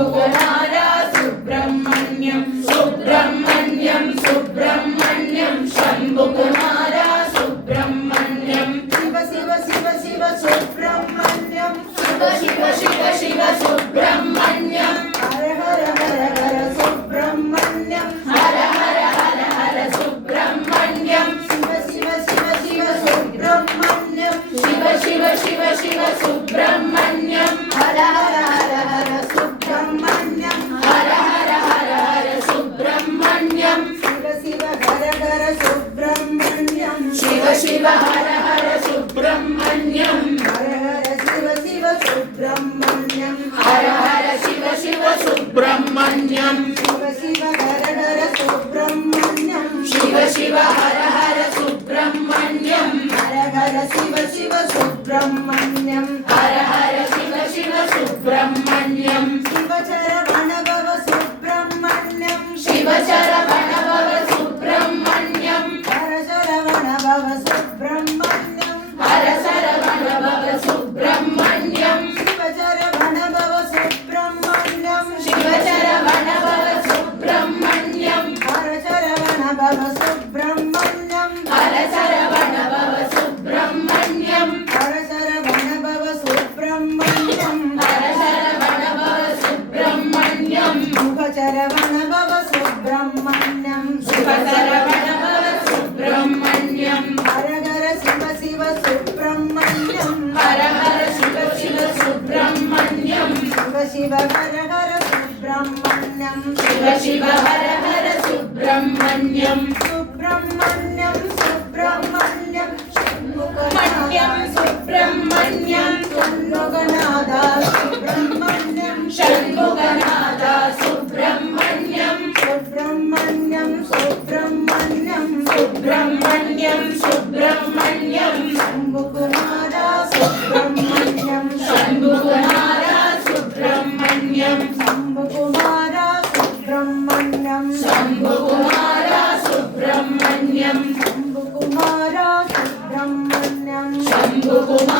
शम्भुकुमार सुब्रह्मण्यं सुब्रह्मण्यं सुब्रह्मण्यं शम्भुकुमार सुब्रह्मण्यं शिव शिव शिव शिव सुब्रह्मण्यं शिव शिव शिव शिव सुब्रह्मण्यं हर हर हर हर सुब्रह्मण्यं हर हर हर हर सुब्रह्मण्यं शिव शिव शिव शिव सुब्रह्मण्यं शिव शिव शिव शिव सुब्रह्मण्यं हर हर हर हर सुब्रह्मण्यं हर हर हर हर सुब्रह्मण्यं शिव शिव हर हर सुब्रह्मण्यं शिव शिव हर हर सुब्रह्मण्यं हर हर शिव शिव सुब्रह्मण्यं हर हर शिव शिव सुब्रह्मण्यं शिव शिव हर हर सुब्रह्मण्यं शिव शिव हर हर सुब्रह्मण्यं हर हर शिव शिव सुब्रह्मण्यं हर हर शिव शिव सुब्रह्मण्यं शिव शरवण भव सुब्रह्मण्यं शिव शरवण भव सुब्रह्मण्यं हर शरवण भव सुब्रह्मण्यं हर शरवण भव सुब्रह्मण्यं शिव शरवण भव सुब्रह्मण्यं शिव शरवण भव सुब्रह्मण्यं हर शरवण भव सुब्रह्मण्यं हर शरवण भव सुब्रह्मण्यं हर शरवण भव सुब्रह्मण्यं हर शरवण भव सुब्रह्मण्यं मुख शरवण भव सुब्रह्मण्यं शिव शरवण भव सुब्रह्मण्यं हर हर शिव शिव सुब्रह्मण्यं हर हर शिव शिव सुब्रह्मण्यं शिव शिव हर हर सुब्रह्मण्यं शिव शिव हर हर सुब्रह्मण्यं सुब्रह्मण्यं सुब्रह्मण्यं षण्मुखनादं सुब्रह्मण्यं षण्मुखनाद सुब्रह्मण्यं षण्मुखनाद सुब्रह्मण्यं सुब्रह्मण्यं सुब्रह्मण्यं सुब्रह्मण्यं सुब्रह्मण्यं शम्भुकुमार सुब्रह्मण्यं शम्भुकुमार सुब्रह्मण्यं शम्भुकुमार सुब्रह्मण्यं शम्भुकुमार सुब्रह्मण्यं शम्भुकुमार सुब्रह्मण्यं शम्भुकुमार